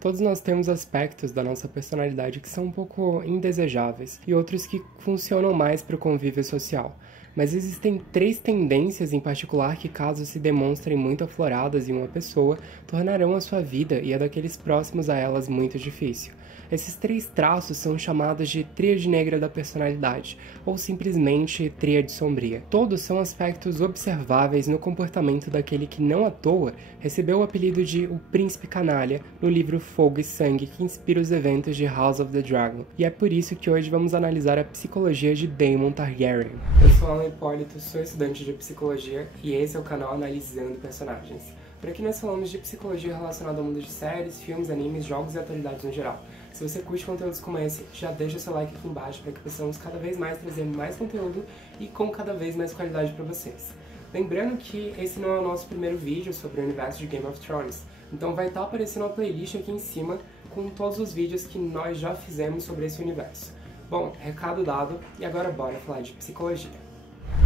Todos nós temos aspectos da nossa personalidade que são um pouco indesejáveis e outros que funcionam mais para o convívio social. Mas existem 3 tendências em particular que, caso se demonstrem muito afloradas em uma pessoa, tornarão a sua vida e a daqueles próximos a elas muito difícil. Esses 3 traços são chamados de tríade negra da personalidade, ou simplesmente tríade sombria. Todos são aspectos observáveis no comportamento daquele que, não à toa, recebeu o apelido de O Príncipe Canalha no livro Fogo e Sangue que inspira os eventos de House of the Dragon, e é por isso que hoje vamos analisar a psicologia de Daemon Targaryen. Eu sou Alan Hipólito, sou estudante de psicologia e esse é o canal Analisando Personagens. Por aqui nós falamos de psicologia relacionada ao mundo de séries, filmes, animes, jogos e atualidades no geral. Se você curte conteúdos como esse, já deixa seu like aqui embaixo para que possamos cada vez mais trazer mais conteúdo e com cada vez mais qualidade para vocês. Lembrando que esse não é o nosso primeiro vídeo sobre o universo de Game of Thrones, então vai estar aparecendo uma playlist aqui em cima com todos os vídeos que nós já fizemos sobre esse universo. Bom, recado dado, e agora bora falar de psicologia.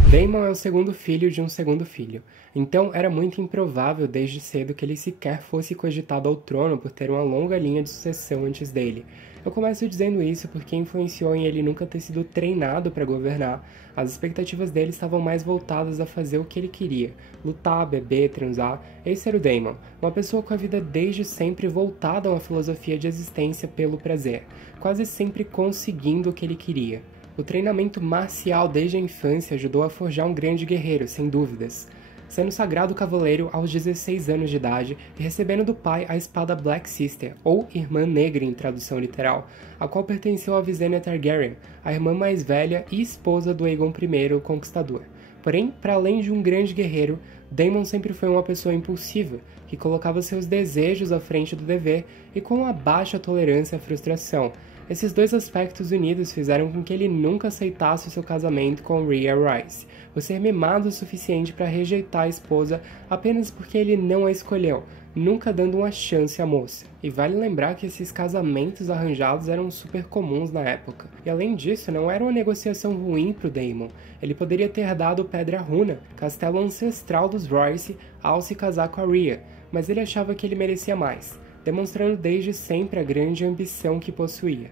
Daemon é o segundo filho de um segundo filho, então era muito improvável desde cedo que ele sequer fosse cogitado ao trono por ter uma longa linha de sucessão antes dele. Eu começo dizendo isso porque influenciou em ele nunca ter sido treinado para governar. As expectativas dele estavam mais voltadas a fazer o que ele queria, lutar, beber, transar. Esse era o Daemon, uma pessoa com a vida desde sempre voltada a uma filosofia de existência pelo prazer, quase sempre conseguindo o que ele queria. O treinamento marcial desde a infância ajudou a forjar um grande guerreiro, sem dúvidas. Sendo sagrado cavaleiro aos 16 anos de idade e recebendo do pai a espada Black Sister, ou Irmã Negra em tradução literal, a qual pertenceu a Visenya Targaryen, a irmã mais velha e esposa do Aegon I, o Conquistador. Porém, para além de um grande guerreiro, Daemon sempre foi uma pessoa impulsiva, que colocava seus desejos à frente do dever e com uma baixa tolerância à frustração. Esses 2 aspectos unidos fizeram com que ele nunca aceitasse o seu casamento com Rhea Rice, por ser mimado o suficiente para rejeitar a esposa apenas porque ele não a escolheu, nunca dando uma chance à moça. E vale lembrar que esses casamentos arranjados eram super comuns na época. E além disso, não era uma negociação ruim para o Daemon. Ele poderia ter dado Pedra Runa, castelo ancestral dos Royce, ao se casar com a Rhea, mas ele achava que ele merecia mais, demonstrando desde sempre a grande ambição que possuía.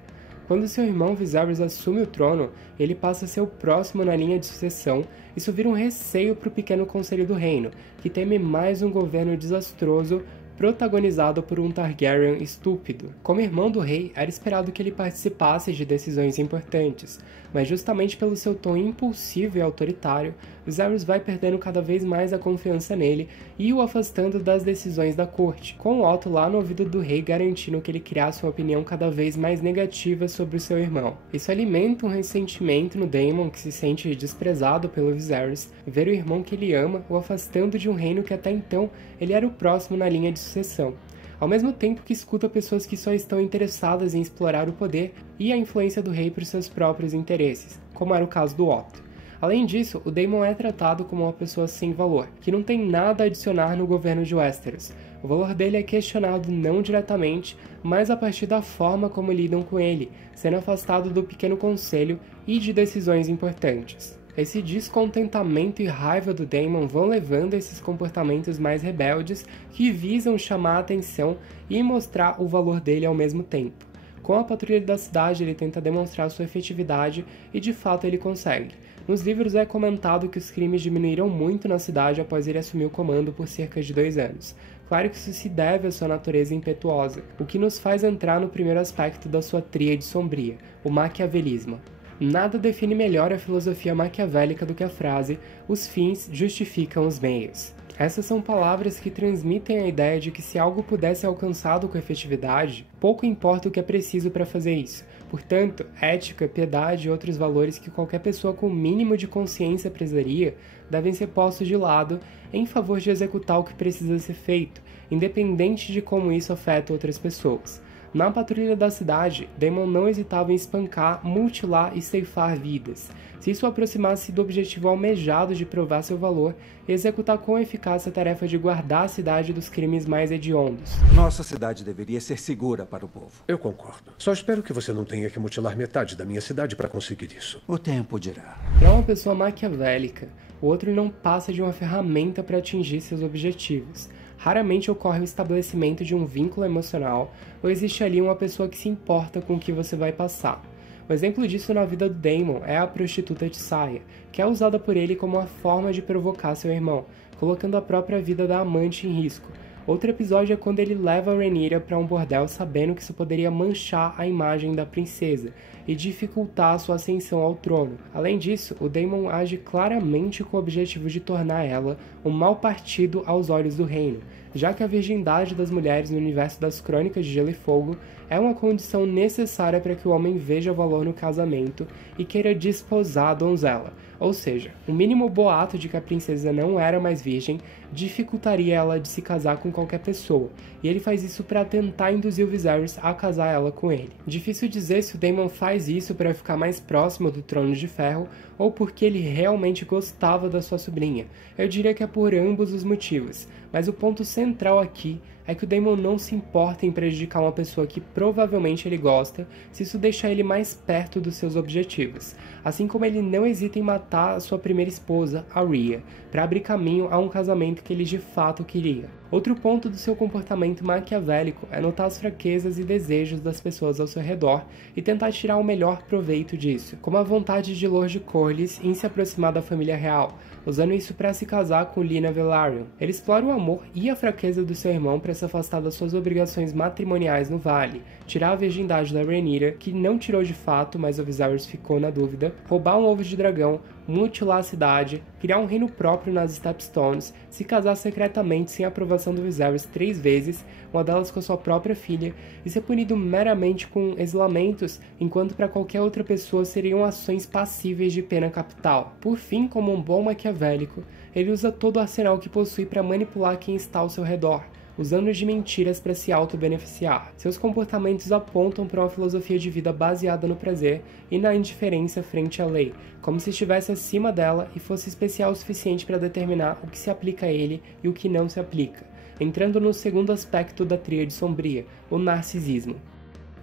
Quando seu irmão Viserys assume o trono, ele passa a ser o próximo na linha de sucessão. Isso vira um receio para o pequeno conselho do reino, que teme mais um governo desastroso protagonizado por um Targaryen estúpido. Como irmão do rei, era esperado que ele participasse de decisões importantes, mas justamente pelo seu tom impulsivo e autoritário, Viserys vai perdendo cada vez mais a confiança nele e o afastando das decisões da corte, com o Otto lá no ouvido do rei garantindo que ele criasse uma opinião cada vez mais negativa sobre o seu irmão. Isso alimenta um ressentimento no Daemon, que se sente desprezado pelo Viserys, ver o irmão que ele ama o afastando de um reino que até então ele era o próximo na linha de sucessão, ao mesmo tempo que escuta pessoas que só estão interessadas em explorar o poder e a influência do rei para os seus próprios interesses, como era o caso do Otto. Além disso, o Daemon é tratado como uma pessoa sem valor, que não tem nada a adicionar no governo de Westeros. O valor dele é questionado não diretamente, mas a partir da forma como lidam com ele, sendo afastado do pequeno conselho e de decisões importantes. Esse descontentamento e raiva do Daemon vão levando a esses comportamentos mais rebeldes que visam chamar a atenção e mostrar o valor dele ao mesmo tempo. Com a patrulha da cidade, ele tenta demonstrar sua efetividade e de fato ele consegue. Nos livros é comentado que os crimes diminuíram muito na cidade após ele assumir o comando por cerca de 2 anos. Claro que isso se deve à sua natureza impetuosa, o que nos faz entrar no primeiro aspecto da sua tríade sombria, o maquiavelismo. Nada define melhor a filosofia maquiavélica do que a frase "os fins justificam os meios". Essas são palavras que transmitem a ideia de que se algo pudesse ser alcançado com efetividade, pouco importa o que é preciso para fazer isso. Portanto, ética, piedade e outros valores que qualquer pessoa com o mínimo de consciência prezaria devem ser postos de lado em favor de executar o que precisa ser feito, independente de como isso afeta outras pessoas. Na patrulha da cidade, Daemon não hesitava em espancar, mutilar e ceifar vidas. Se isso o aproximasse do objetivo almejado de provar seu valor e executar com eficácia a tarefa de guardar a cidade dos crimes mais hediondos. Nossa cidade deveria ser segura para o povo. Eu concordo. Só espero que você não tenha que mutilar metade da minha cidade para conseguir isso. O tempo dirá. Para uma pessoa maquiavélica, o outro não passa de uma ferramenta para atingir seus objetivos. raramente ocorre o estabelecimento de um vínculo emocional ou existe ali uma pessoa que se importa com o que você vai passar. Um exemplo disso na vida do Daemon é a prostituta Tissaia, que é usada por ele como uma forma de provocar seu irmão, colocando a própria vida da amante em risco. Outro episódio é quando ele leva Rhaenyra para um bordel sabendo que isso poderia manchar a imagem da princesa e dificultar sua ascensão ao trono. Além disso, o Daemon age claramente com o objetivo de tornar ela um mau partido aos olhos do reino, já que a virgindade das mulheres no universo das Crônicas de Gelo e Fogo é uma condição necessária para que o homem veja valor no casamento e queira desposar a donzela. Ou seja, o mínimo boato de que a princesa não era mais virgem dificultaria ela de se casar com qualquer pessoa, e ele faz isso para tentar induzir o Viserys a casar ela com ele. Difícil dizer se o Daemon faz isso para ficar mais próximo do Trono de Ferro ou porque ele realmente gostava da sua sobrinha. Eu diria que é por ambos os motivos, mas o ponto central aqui é que o Daemon não se importa em prejudicar uma pessoa que provavelmente ele gosta, se isso deixar ele mais perto dos seus objetivos. Assim como ele não hesita em matar a sua primeira esposa, Arya, para abrir caminho a um casamento que ele de fato queria. Outro ponto do seu comportamento maquiavélico é notar as fraquezas e desejos das pessoas ao seu redor e tentar tirar o melhor proveito disso, como a vontade de Lord Corlys em se aproximar da família real, usando isso para se casar com Lina Velaryon. Ele explora o amor e a fraqueza do seu irmão para se afastar das suas obrigações matrimoniais no Vale, tirar a virgindade da Rhaenyra, que não tirou de fato, mas o Viserys ficou na dúvida, roubar um ovo de dragão, mutilar a cidade, criar um reino próprio nas Stepstones, se casar secretamente sem a aprovação do Viserys 3 vezes, uma delas com a sua própria filha, e ser punido meramente com exilamentos, enquanto para qualquer outra pessoa seriam ações passíveis de pena capital. Por fim, como um bom maquiavélico, ele usa todo o arsenal que possui para manipular quem está ao seu redor, usando de mentiras para se auto-beneficiar. Seus comportamentos apontam para uma filosofia de vida baseada no prazer e na indiferença frente à lei, como se estivesse acima dela e fosse especial o suficiente para determinar o que se aplica a ele e o que não se aplica, entrando no segundo aspecto da tríade sombria, o narcisismo.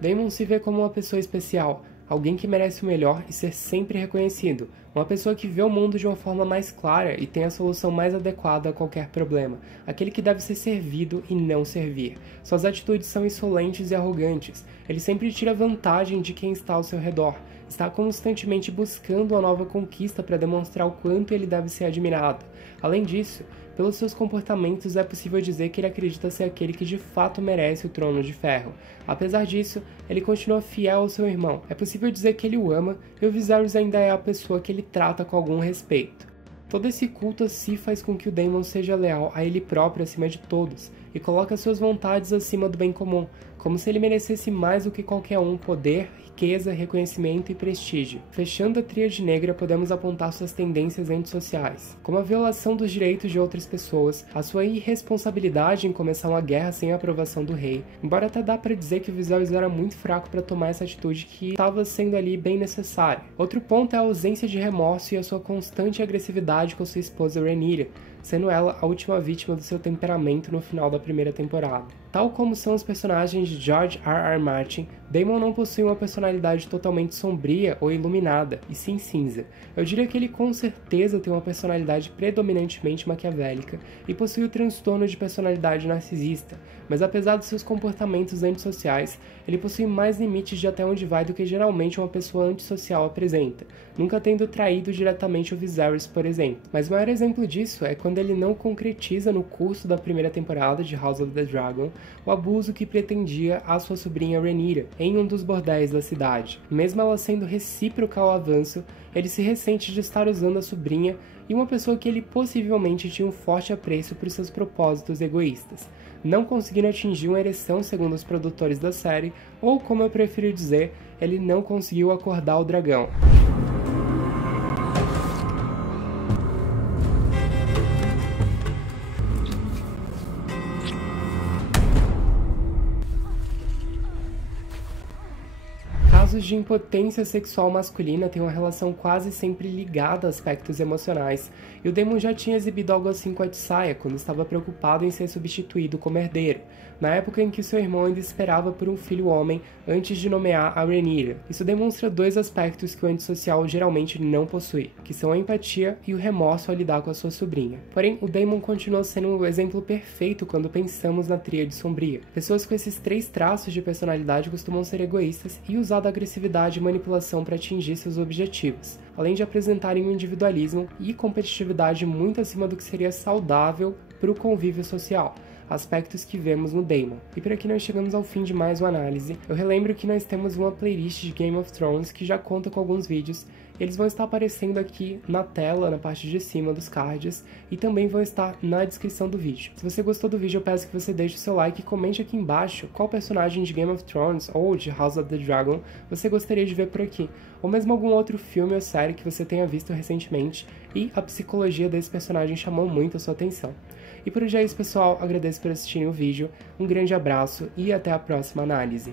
Daemon se vê como uma pessoa especial, alguém que merece o melhor e ser sempre reconhecido, uma pessoa que vê o mundo de uma forma mais clara e tem a solução mais adequada a qualquer problema, aquele que deve ser servido e não servir. Suas atitudes são insolentes e arrogantes, ele sempre tira vantagem de quem está ao seu redor, está constantemente buscando uma nova conquista para demonstrar o quanto ele deve ser admirado. Além disso, pelos seus comportamentos é possível dizer que ele acredita ser aquele que de fato merece o Trono de Ferro. Apesar disso, ele continua fiel ao seu irmão. É possível dizer que ele o ama e o Viserys ainda é a pessoa que ele trata com algum respeito. Todo esse culto a si faz com que o Daemon seja leal a ele próprio acima de todos e coloca suas vontades acima do bem comum, como se ele merecesse mais do que qualquer um poder, riqueza, reconhecimento e prestígio. Fechando a tríade negra, podemos apontar suas tendências antissociais, como a violação dos direitos de outras pessoas, a sua irresponsabilidade em começar uma guerra sem a aprovação do rei, embora até dá para dizer que o Viserys era muito fraco para tomar essa atitude que estava sendo ali bem necessária. Outro ponto é a ausência de remorso e a sua constante agressividade com sua esposa Rhaenyra, sendo ela a última vítima do seu temperamento no final da primeira temporada. Tal como são os personagens de George R. R. Martin, Daemon não possui uma personalidade totalmente sombria ou iluminada, e sim cinza. Eu diria que ele com certeza tem uma personalidade predominantemente maquiavélica e possui o transtorno de personalidade narcisista, mas apesar de seus comportamentos antissociais, ele possui mais limites de até onde vai do que geralmente uma pessoa antissocial apresenta, nunca tendo traído diretamente o Viserys, por exemplo. Mas o maior exemplo disso é quando ele não concretiza no curso da primeira temporada de House of the Dragon o abuso que pretendia a sua sobrinha Rhaenyra em um dos bordéis da cidade. Mesmo ela sendo recíproca ao avanço, ele se ressente de estar usando a sobrinha e uma pessoa que ele possivelmente tinha um forte apreço por seus propósitos egoístas, não conseguindo atingir uma ereção segundo os produtores da série, ou como eu prefiro dizer, ele não conseguiu acordar o dragão. Caso Casos de impotência sexual masculina têm uma relação quase sempre ligada a aspectos emocionais, e o Daemon já tinha exibido algo assim com a Tissaia quando estava preocupado em ser substituído como herdeiro, na época em que seu irmão ainda esperava por um filho homem antes de nomear a Rhaenyra. Isso demonstra dois aspectos que o antissocial geralmente não possui, que são a empatia e o remorso ao lidar com a sua sobrinha. Porém, o Daemon continua sendo um exemplo perfeito quando pensamos na tríade sombria. Pessoas com esses três traços de personalidade costumam ser egoístas e usar da agressividade e manipulação para atingir seus objetivos, além de apresentarem um individualismo e competitividade muito acima do que seria saudável para o convívio social, aspectos que vemos no Daemon. E por aqui nós chegamos ao fim de mais uma análise. Eu relembro que nós temos uma playlist de Game of Thrones que já conta com alguns vídeos. Eles vão estar aparecendo aqui na tela, na parte de cima dos cards, e também vão estar na descrição do vídeo. Se você gostou do vídeo, eu peço que você deixe o seu like e comente aqui embaixo qual personagem de Game of Thrones ou de House of the Dragon você gostaria de ver por aqui, ou mesmo algum outro filme ou série que você tenha visto recentemente e a psicologia desse personagem chamou muito a sua atenção. E por hoje é isso, pessoal. Agradeço por assistirem o vídeo, um grande abraço e até a próxima análise.